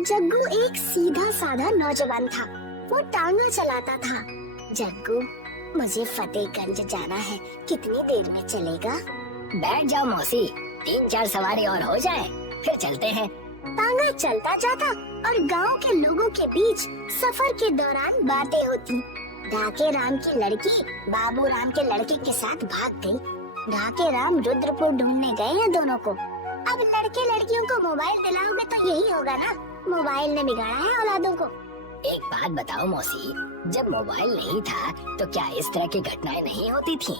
जग्गू एक सीधा साधा नौजवान था। वो टांगा चलाता था। जग्गू, मुझे फतेहगंज जाना है, कितनी देर में चलेगा? बैठ जाओ मौसी, 3-4 सवारी और हो जाए, फिर चलते हैं। टांगा चलता जाता और गांव के लोगों के बीच सफर के दौरान बातें होती। ढाके राम की लड़की बाबू राम के लड़के के साथ भाग गई। ढाके राम रुद्रपुर ढूंढने गए हैं दोनों को। अब लड़के लड़कियों को मोबाइल दिलाओगे तो यही होगा ना, मोबाइल ने बिगाड़ा है औलादों को। एक बात बताओ मौसी, जब मोबाइल नहीं था तो क्या इस तरह की घटनाएं नहीं होती थी?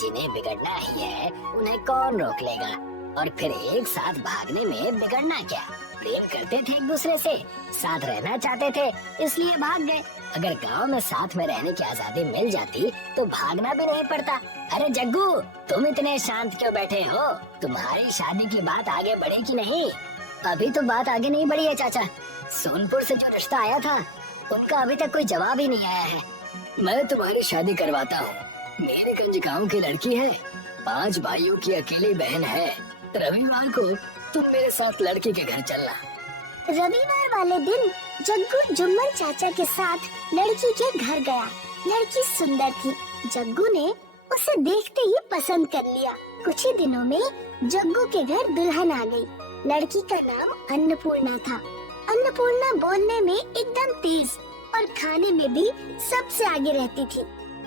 जिन्हें बिगड़ना ही है उन्हें कौन रोक लेगा? और फिर एक साथ भागने में बिगड़ना क्या? प्रेम करते थे एक दूसरे से, साथ रहना चाहते थे, इसलिए भाग गए। अगर गांव में साथ में रहने की आजादी मिल जाती तो भागना भी नहीं पड़ता। अरे जग्गू, तुम इतने शांत क्यों बैठे हो? तुम्हारी शादी की बात आगे बढ़ी कि नहीं? अभी तो बात आगे नहीं बढ़ी है चाचा। सोनपुर से जो रिश्ता आया था उनका अभी तक कोई जवाब ही नहीं आया है। मैं तुम्हारी शादी करवाता हूँ। मेरे गंज गांव की लड़की है, 5 भाइयों की अकेली बहन है। रविवार को तुम मेरे साथ लड़की के घर चलना। रविवार वाले दिन जग्गू जुम्मन चाचा के साथ लड़की के घर गया। लड़की सुंदर थी। जग्गू ने उसे देखते ही पसंद कर लिया। कुछ ही दिनों में जग्गू के घर दुल्हन आ गई। लड़की का नाम अन्नपूर्णा था। अन्नपूर्णा बोलने में एकदम तेज और खाने में भी सबसे आगे रहती थी।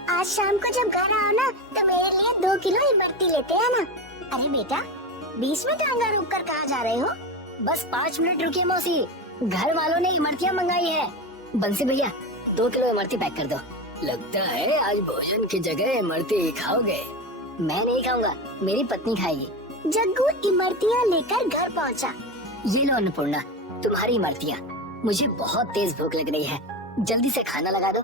आज शाम को जब घर आओ ना तो मेरे लिए 2 किलो इमरती लेते आना। अरे बेटा, बीच में टांगा रोक कर कहाँ जा रहे हो? बस 5 मिनट रुकिए मौसी, घर वालों ने इमरतियाँ मंगाई है। बंसी भैया, 2 किलो इमरती पैक कर दो। लगता है आज भोजन की जगह इमरती खाओगे। मैं नहीं खाऊंगा, मेरी पत्नी खाएगी। जग्गू इमरतियाँ लेकर घर पहुँचा। ये लो अन्नपूर्णा, तुम्हारी इमरतियाँ। मुझे बहुत तेज भूख लग रही है, जल्दी से खाना लगा दो।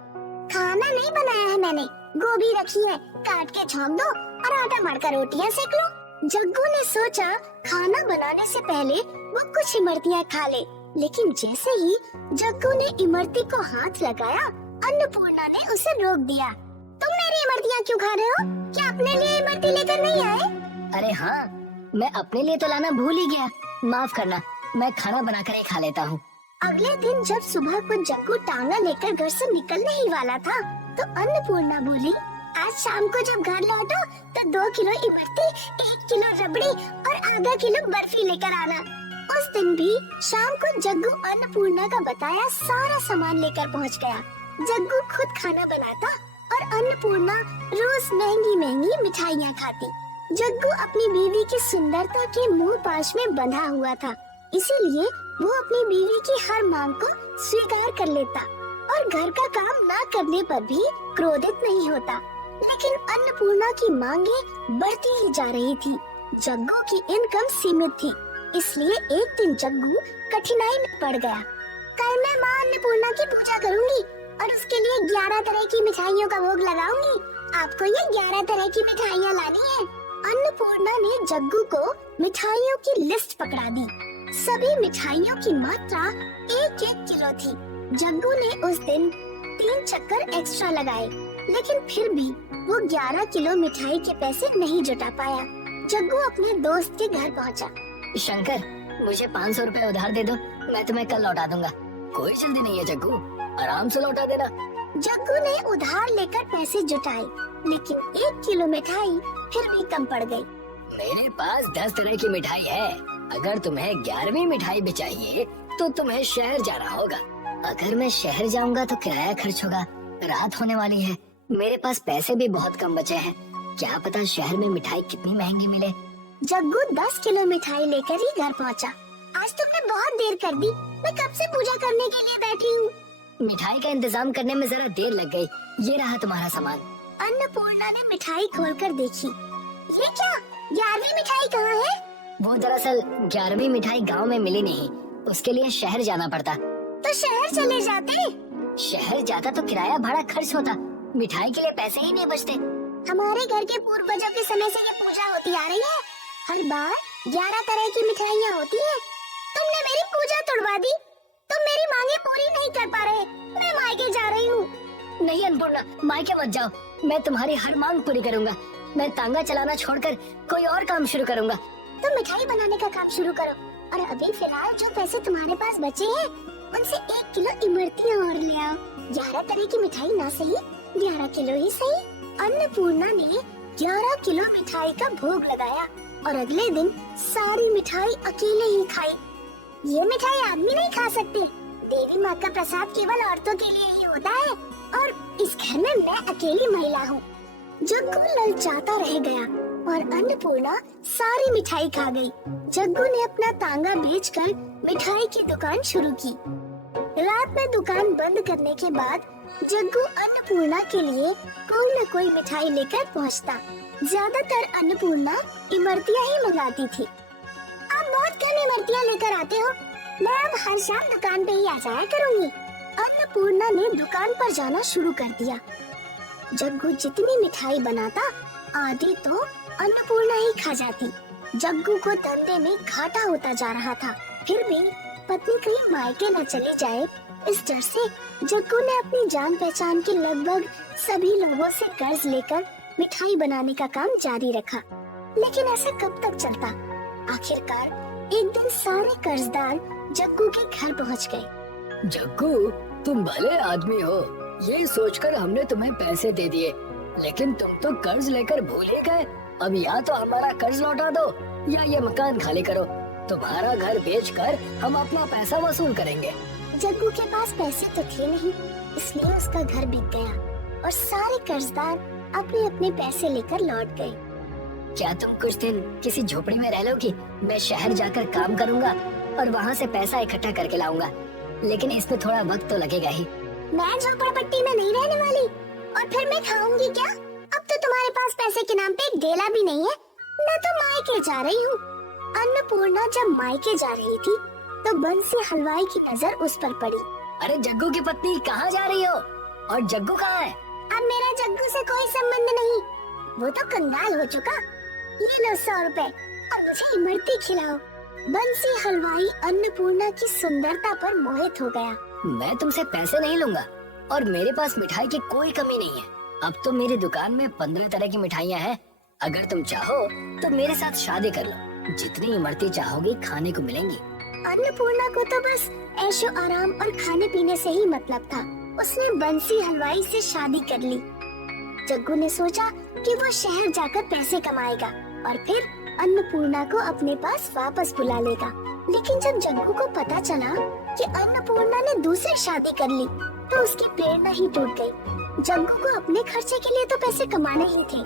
खाना नहीं बनाया है मैंने, गोभी रखी है, काट के छौंक दो और आटा मारकर रोटियां सेक लो। जग्गू ने सोचा खाना बनाने से पहले वो कुछ इमरतियाँ खा ले, लेकिन जैसे ही जग्गू ने इमरती को हाथ लगाया, अन्नपूर्णा ने उसे रोक दिया। तुम मेरी इमरतियाँ क्यों खा रहे हो? क्या अपने लिए इमरती लेकर नहीं आए? अरे हाँ, मैं अपने लिए तो लाना भूल ही गया, माफ करना। मैं खाना बनाकर ही खा लेता हूँ। अगले दिन जब सुबह को जग्गू टांगा लेकर घर से निकलने ही वाला था तो अन्नपूर्णा बोली, आज शाम को जब घर लौटो तो 2 किलो इमरती, 1 किलो रबड़ी और आधा किलो बर्फी लेकर आना। उस दिन भी शाम को जग्गू अन्नपूर्णा का बताया सारा सामान लेकर पहुंच गया। जग्गू खुद खाना बनाता और अन्नपूर्णा रोज महंगी महंगी मिठाइयाँ खाती। जग्गू अपनी बीवी की सुंदरता के मुंह पाश में बंधा हुआ था, इसीलिए वो अपनी बीवी की हर मांग को स्वीकार कर लेता और घर का काम ना करने पर भी क्रोधित नहीं होता। लेकिन अन्नपूर्णा की मांगे बढ़ती ही जा रही थी। जग्गू की इनकम सीमित थी, इसलिए एक दिन जग्गू कठिनाई में पड़ गया। कल मैं माँ अन्नपूर्णा की पूजा करूंगी और उसके लिए 11 तरह की मिठाइयों का भोग लगाऊंगी। आपको ये 11 तरह की मिठाइयाँ लानी है। अन्नपूर्णा ने जग्गू को मिठाइयों की लिस्ट पकड़ा दी। सभी मिठाइयों की मात्रा 1-1 किलो थी। जग्गू ने उस दिन 3 चक्कर एक्स्ट्रा लगाए, लेकिन फिर भी वो 11 किलो मिठाई के पैसे नहीं जुटा पाया। जग्गू अपने दोस्त के घर पहुंचा। शंकर, मुझे 500 रुपए उधार दे दो, मैं तुम्हें कल लौटा दूंगा। कोई जल्दी नहीं है जग्गू, आराम से लौटा देना। जग्गू ने उधार लेकर पैसे जुटाए, लेकिन 1 किलो मिठाई फिर भी कम पड़ गई। मेरे पास 10 तरह की मिठाई है। अगर तुम्हें 11वीं मिठाई भी चाहिए तो तुम्हें शहर जाना होगा। अगर मैं शहर जाऊंगा तो किराया खर्च होगा, रात होने वाली है, मेरे पास पैसे भी बहुत कम बचे हैं। क्या पता शहर में मिठाई कितनी महंगी मिले। जग्गू 10 किलो मिठाई लेकर ही घर पहुंचा। आज तुमने बहुत देर कर दी, मैं कब से पूजा करने के लिए बैठी हूँ। मिठाई का इंतजाम करने में जरा देर लग गई। ये रहा तुम्हारा सामान। अन्नपूर्णा ने मिठाई खोलकर देखी। ये क्या, 11वीं मिठाई कहाँ है? वो दरअसल 11वीं मिठाई गांव में मिली नहीं, उसके लिए शहर जाना पड़ता। तो शहर चले जाते। शहर जाता तो किराया भाड़ा खर्च होता, मिठाई के लिए पैसे ही नहीं बचते। हमारे घर के पूर्वजों के समय से ये पूजा होती आ रही है। हर बार 11 तरह की मिठाइयाँ होती है। तुमने मेरी पूजा तोड़वा दी। तुम मेरी मांगे पूरी नहीं कर पा रहे। मैं मायके जा रही हूँ। नहीं अन्नपूर्णा, मायके मत जाओ, मैं तुम्हारी हर मांग पूरी करूंगा। मैं तांगा चलाना छोड़कर कोई और काम शुरू करूंगा। तुम मिठाई बनाने का काम शुरू करो और अभी फिलहाल जो पैसे तुम्हारे पास बचे हैं उनसे 1 किलो इमरतियाँ और ले आओ। 11 तरह की मिठाई ना सही 11 किलो ही सही। अन्नपूर्णा ने 11 किलो मिठाई का भोग लगाया और अगले दिन सारी मिठाई अकेले ही खाई। ये मिठाई आदमी नहीं खा सकते, देवी माँ का प्रसाद केवल औरतों के लिए ही होता है और इस घर में मैं अकेली महिला हूँ। जग्गू ललचाता रह गया और अन्नपूर्णा सारी मिठाई खा गई। जग्गू ने अपना तांगा बेचकर मिठाई की दुकान शुरू की। रात में दुकान बंद करने के बाद जग्गू अन्नपूर्णा के लिए कोई न कोई मिठाई लेकर पहुंचता। ज्यादातर अन्नपूर्णा इमरतियां ही मंगाती थी। आप बहुत कम इमरतियां लेकर आते हो, मैं अब हर शाम दुकान पे ही आ जाया करूंगी। अन्नपूर्णा ने दुकान पर जाना शुरू कर दिया। जग्गू जितनी मिठाई बनाता आधी तो अन्नपूर्णा ही खा जाती। जग्गू को धंधे में घाटा होता जा रहा था, फिर भी पत्नी कहीं मायके न चली जाए इस डर से जग्गू ने अपनी जान पहचान के लगभग सभी लोगों से कर्ज लेकर मिठाई बनाने का काम जारी रखा। लेकिन ऐसा कब तक चलता? आखिरकार एक दिन सारे कर्जदार जग्गू के घर पहुंच गए। जग्गू, तुम भले आदमी हो, ये सोचकर हमने तुम्हें पैसे दे दिए, लेकिन तुम तो कर्ज लेकर भूल ही गए। अब या तो हमारा कर्ज लौटा दो या ये मकान खाली करो। तुम्हारा घर बेचकर हम अपना पैसा वसूल करेंगे। जग्गू के पास पैसे तो थे नहीं, इसलिए उसका घर बिक गया और सारे कर्जदार अपने अपने पैसे लेकर लौट गए। क्या तुम कुछ दिन किसी झोपड़ी में रह लोगी? मैं शहर जाकर काम करूंगा और वहाँ से पैसा इकट्ठा करके लाऊंगा, लेकिन इसमें थोड़ा वक्त तो लगेगा ही। मैं झोपड़पट्टी में नहीं रहने वाली, और फिर मैं खाऊंगी क्या? अब तो तुम्हारे पास पैसे के नाम पे एक डेला भी नहीं है। मैं तो मायके जा रही हूँ। अन्नपूर्णा जब मायके जा रही थी तो बंसी हलवाई की नजर उस पर पड़ी। अरे जग्गू की पत्नी, कहाँ जा रही हो? और जग्गू कहाँ है? अब मेरा जग्गू से कोई संबंध नहीं, वो तो कंगाल हो चुका। ये लो 100 रुपए और मुझे इमरती खिलाओ। बंसी हलवाई अन्नपूर्णा की सुंदरता पर मोहित हो गया। मैं तुमसे पैसे नहीं लूंगा और मेरे पास मिठाई की कोई कमी नहीं है। अब तो मेरी दुकान में 15 तरह की मिठाइयाँ हैं। अगर तुम चाहो तो मेरे साथ शादी कर लो, जितनी इमरती चाहोगी खाने को मिलेंगी। अन्नपूर्णा को तो बस ऐशो आराम और खाने पीने से ही मतलब था। उसने बंसी हलवाई से शादी कर ली। जग्गू ने सोचा कि वो शहर जाकर पैसे कमाएगा और फिर अन्नपूर्णा को अपने पास वापस बुला लेगा। लेकिन जब जग्गू को पता चला कि अन्नपूर्णा ने दूसरी शादी कर ली तो उसकी प्रेरणा ही टूट गई। जग्गू को अपने खर्चे के लिए तो पैसे कमाने ही थे,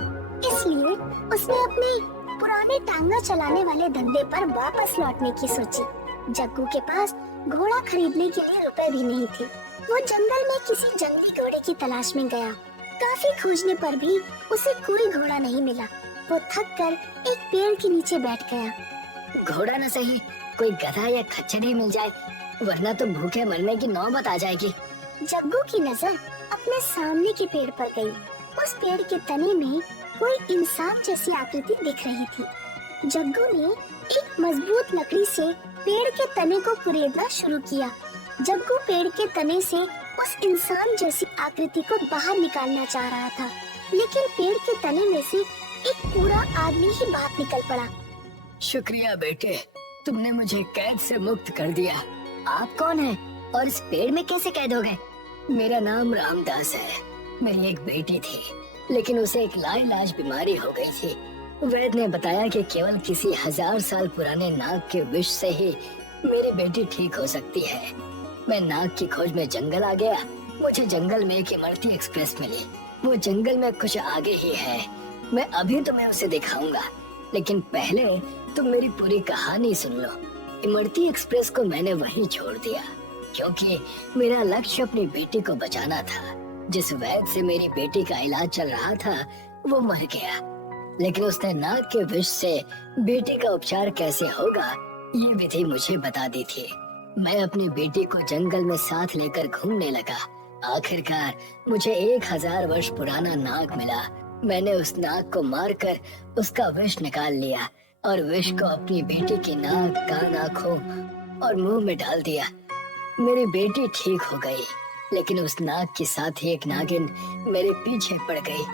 इसलिए उसने अपने पुराने टांगा चलाने वाले धंधे पर वापस लौटने की सोची। जग्गू के पास घोड़ा खरीदने के लिए रुपए भी नहीं थे। वो जंगल में किसी जंगली घोड़े की तलाश में गया। काफी खोजने पर भी उसे कोई घोड़ा नहीं मिला। वो थक कर एक पेड़ के नीचे बैठ गया। घोड़ा न सही, कोई गधा या खच्चर ही मिल जाए, वरना तो भूखे मरने की नौबत आ जाएगी। जग्गू की नजर अपने सामने के पेड़ पर गई। उस पेड़ के तने में कोई इंसान जैसी आकृति दिख रही थी। जग्गू ने एक मजबूत लकड़ी से पेड़ के तने को कुरेदना शुरू किया। जग्गू पेड़ के तने से उस इंसान जैसी आकृति को बाहर निकालना चाह रहा था, लेकिन पेड़ के तने में से एक पूरा आदमी ही बाहर निकल पड़ा। शुक्रिया बेटे, तुमने मुझे कैद से मुक्त कर दिया। आप कौन हैं और इस पेड़ में कैसे कैद हो गए? मेरा नाम रामदास है। मेरी एक बेटी थी, लेकिन उसे एक लाइलाज बीमारी हो गई थी। वैद्य ने बताया कि केवल किसी 1000 साल पुराने नाग के विष से ही मेरी बेटी ठीक हो सकती है। मैं नाग की खोज में जंगल आ गया। मुझे जंगल में एक इमरती एक्सप्रेस मिली। वो जंगल में कुछ आगे ही है। मैं अभी तुम्हें उसे दिखाऊंगा, लेकिन पहले तुम मेरी पूरी कहानी सुन लो। इमरती एक्सप्रेस को मैंने वहीं छोड़ दिया, क्योंकि मेरा लक्ष्य अपनी बेटी को बचाना था। जिस वैद्य से मेरी बेटी का इलाज चल रहा था वो मर गया, लेकिन उसने नाग के विष से बेटी का उपचार कैसे होगा ये विधि मुझे बता दी थी। मैं अपनी बेटी को जंगल में साथ लेकर घूमने लगा। आखिरकार मुझे 1000 वर्ष पुराना नाग मिला। मैंने उस नाग को मारकर उसका विष निकाल लिया और विष को अपनी बेटी की नाक, कान, आँखों और मुंह में डाल दिया। मेरी बेटी ठीक हो गई, लेकिन उस नाग के साथ ही एक नागिन मेरे पीछे पड़ गई।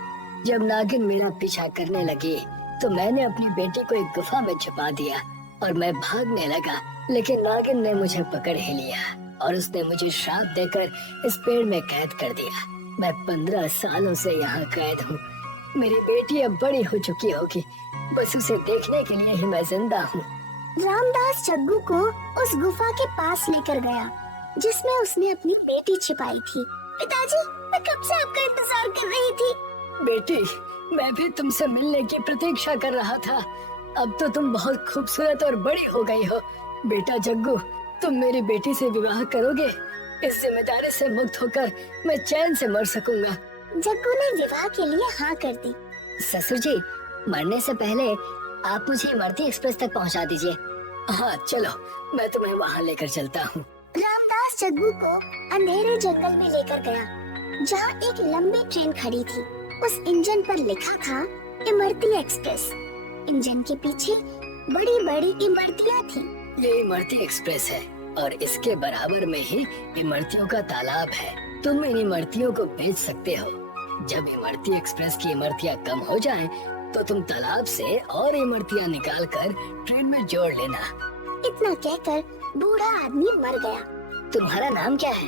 जब नागिन मेरा पीछा करने लगी तो मैंने अपनी बेटी को एक गुफा में छुपा दिया और मैं भागने लगा, लेकिन नागिन ने मुझे पकड़ ही लिया और उसने मुझे श्राप देकर इस पेड़ में कैद कर दिया। मैं 15 सालों से यहाँ कैद हूँ। मेरी बेटी अब बड़ी हो चुकी होगी, बस उसे देखने के लिए ही मैं जिंदा हूँ। रामदास जग्गू को उस गुफा के पास लेकर गया जिसमें उसने अपनी बेटी छिपाई थी। पिताजी, मैं कब से आपका इंतजार कर रही थी। बेटी, मैं भी तुमसे मिलने की प्रतीक्षा कर रहा था। अब तो तुम बहुत खूबसूरत और बड़ी हो गई हो। बेटा जग्गू, तुम मेरी बेटी से विवाह करोगे? इस जिम्मेदारी से मुक्त होकर मैं चैन से मर सकूंगा। जग्गू ने विवाह के लिए हाँ कर दी। ससुर जी, मरने से पहले आप मुझे इमरती एक्सप्रेस तक पहुंचा दीजिए। हाँ चलो, मैं तुम्हें वहाँ लेकर चलता हूँ। रामदास जग्गू को अंधेरे जंगल में लेकर गया जहाँ एक लंबी ट्रेन खड़ी थी। उस इंजन पर लिखा था इमरती एक्सप्रेस। इंजन के पीछे बड़ी बड़ी इमरतियाँ थी। ये इमरती एक्सप्रेस है और इसके बराबर में ही इमरतियों का तालाब है। तुम इन इमरतियों को बेच सकते हो। जब इमरती एक्सप्रेस की इमरतियाँ कम हो जाएं, तो तुम तालाब से और इमरतियाँ निकाल कर ट्रेन में जोड़ लेना। इतना कहकर बूढ़ा आदमी मर गया। तुम्हारा नाम क्या है?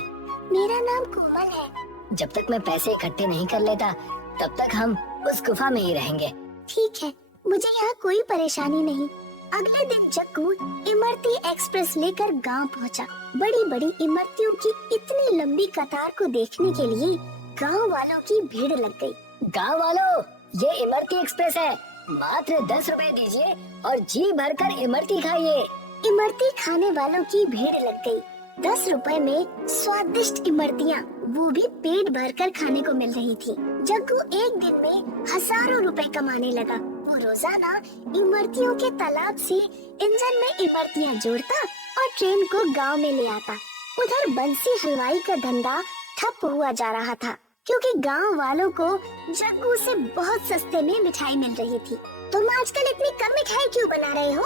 मेरा नाम कोमल है। जब तक मैं पैसे इकट्ठे नहीं कर लेता, तब तक हम उस गुफा में ही रहेंगे। ठीक है, मुझे यहाँ कोई परेशानी नहीं। अगले दिन जग्गू इमरती एक्सप्रेस लेकर गांव पहुँचा। बड़ी बड़ी इमरतियों की इतनी लंबी कतार को देखने के लिए गांव वालों की भीड़ लग गई। गांव वालों, ये इमरती एक्सप्रेस है। मात्र 10 रुपए दीजिए और जी भरकर इमरती खाइए। इमरती खाने वालों की भीड़ लग गई। 10 रुपए में स्वादिष्ट इमरतियाँ, वो भी पेट भरकर खाने को मिल रही थी। जग्गू एक दिन में हजारों रुपए कमाने लगा। वो रोजाना इमरतियों के तालाब से इंजन में इमरतियाँ जोड़ता और ट्रेन को गांव में ले आता। उधर बंसी हलवाई का धंधा ठप हुआ जा रहा था, क्योंकि गांव वालों को जग्गू से बहुत सस्ते में मिठाई मिल रही थी। तुम आजकल इतनी कम मिठाई क्यों बना रहे हो?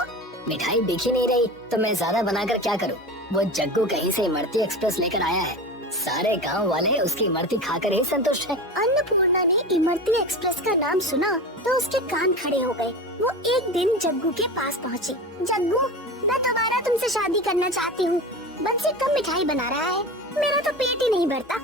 मिठाई बिक ही नहीं रही तो मैं ज्यादा बनाकर क्या करूं? वो जग्गू कहीं से इमरती एक्सप्रेस लेकर आया है। सारे गांव वाले उसकी इमरती खाकर ही संतुष्ट हैं। अन्नपूर्णा ने इमरती एक्सप्रेस का नाम सुना तो उसके कान खड़े हो गए। वो एक दिन जग्गू के पास पहुँची। जग्गू, मैं दोबारा तुमसे शादी करना चाहती हूँ। बंसी कम मिठाई बना रहा है, मेरा तो पेट ही नहीं भरता।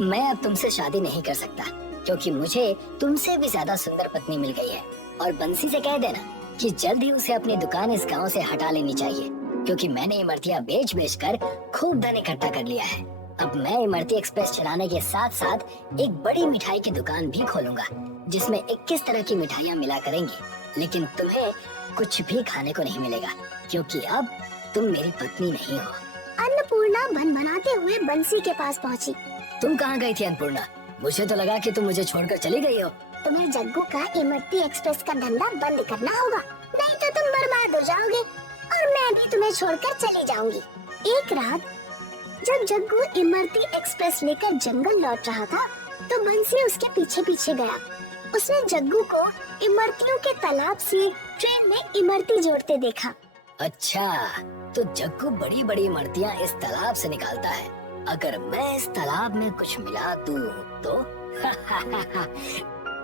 मैं अब तुमसे शादी नहीं कर सकता, क्योंकि मुझे तुमसे भी ज्यादा सुंदर पत्नी मिल गई है। और बंसी से कह देना कि जल्द ही उसे अपनी दुकान इस गांव से हटा लेनी चाहिए, क्योंकि मैंने इमरतियाँ बेच बेच कर खूब धन इकट्ठा कर लिया है। अब मैं इमरती एक्सप्रेस चलाने के साथ साथ एक बड़ी मिठाई की दुकान भी खोलूंगा, जिसमें 21 तरह की मिठाइयाँ मिला करेंगी। लेकिन तुम्हें कुछ भी खाने को नहीं मिलेगा, क्योंकि अब तुम मेरी पत्नी नहीं हो। अन्नपूर्णा भनभनाते हुए बंसी के पास पहुँची। तुम कहाँ गई थी अन्नपूर्णा? मुझे तो लगा कि तुम मुझे छोड़कर चली गई हो। तुम्हें जग्गू का इमरती एक्सप्रेस का धंधा बंद करना होगा, नहीं तो तुम बर्बाद हो जाओगे और मैं भी तुम्हें छोड़कर चली जाऊंगी। एक रात जब जग्गू इमरती एक्सप्रेस लेकर जंगल लौट रहा था, तो बंसी उसके पीछे पीछे गया। उसने जग्गू को इमरतियों के तालाब से ट्रेन में इमरती जोड़ते देखा। अच्छा, तो जग्गू बड़ी बड़ी इमरतियाँ इस तालाब से निकालता है। अगर मैं इस तालाब में कुछ मिला दूं तो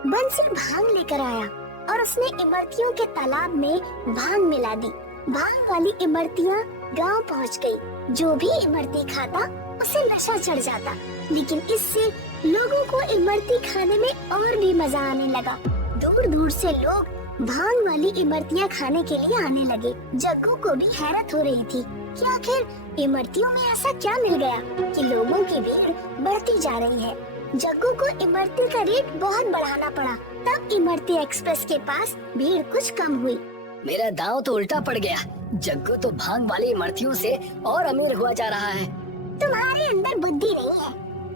बंसी भांग लेकर आया और उसने इमरतियों के तालाब में भांग मिला दी। भांग वाली इमरतियाँ गांव पहुंच गई। जो भी इमरती खाता उसे नशा चढ़ जाता, लेकिन इससे लोगों को इमरती खाने में और भी मजा आने लगा। दूर दूर से लोग भांग वाली इमरतियाँ खाने के लिए आने लगे। जग्गू को भी हैरत हो रही थी कि आखिर इमरतियों में ऐसा क्या मिल गया कि लोगों की भीड़ बढ़ती जा रही है। जग्गू को इमरती का रेट बहुत बढ़ाना पड़ा। तब इमरती एक्सप्रेस के पास भीड़ कुछ कम हुई। मेरा दांव तो उल्टा पड़ गया। जग्गू तो भांग वाली इमरतियों से और अमीर हुआ जा रहा है। तुम्हारे अंदर बुद्धि नहीं है,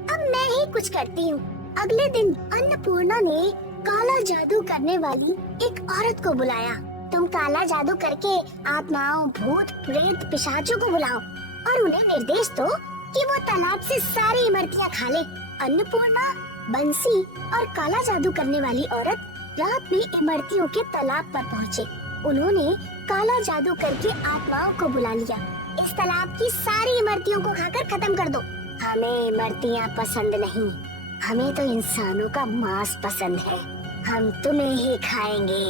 अब मैं ही कुछ करती हूँ। अगले दिन अन्नपूर्णा ने काला जादू करने वाली एक औरत को बुलाया। तुम काला जादू करके आत्माओं, भूत, प्रेत, पिशाचों को बुलाओ और उन्हें निर्देश दो कि वो तालाब से सारी इमरतियाँ खा ले। अन्नपूर्णा, बंसी और काला जादू करने वाली औरत रात में इमरतियों के तालाब पर पहुँचे। उन्होंने काला जादू करके आत्माओं को बुला लिया। इस तालाब की सारी इमरतियों को खाकर खत्म कर दो। हमें इमरतियाँ पसंद नहीं, हमें तो इंसानों का मांस पसंद है। हम तुम्हें ही खाएंगे।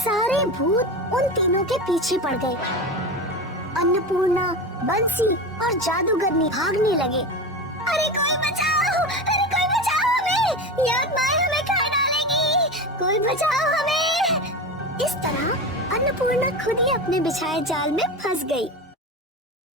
सारे भूत उन तीनों के पीछे पड़ गए। अन्नपूर्णा, बंसी और जादूगरनी भागने लगे। अरे कोई बचाओ! अरे कोई बचाओ हमें! याद माए हमें खा डालेगी! कोई बचाओ हमें! इस तरह अन्नपूर्णा खुद ही अपने बिछाए जाल में फंस गई।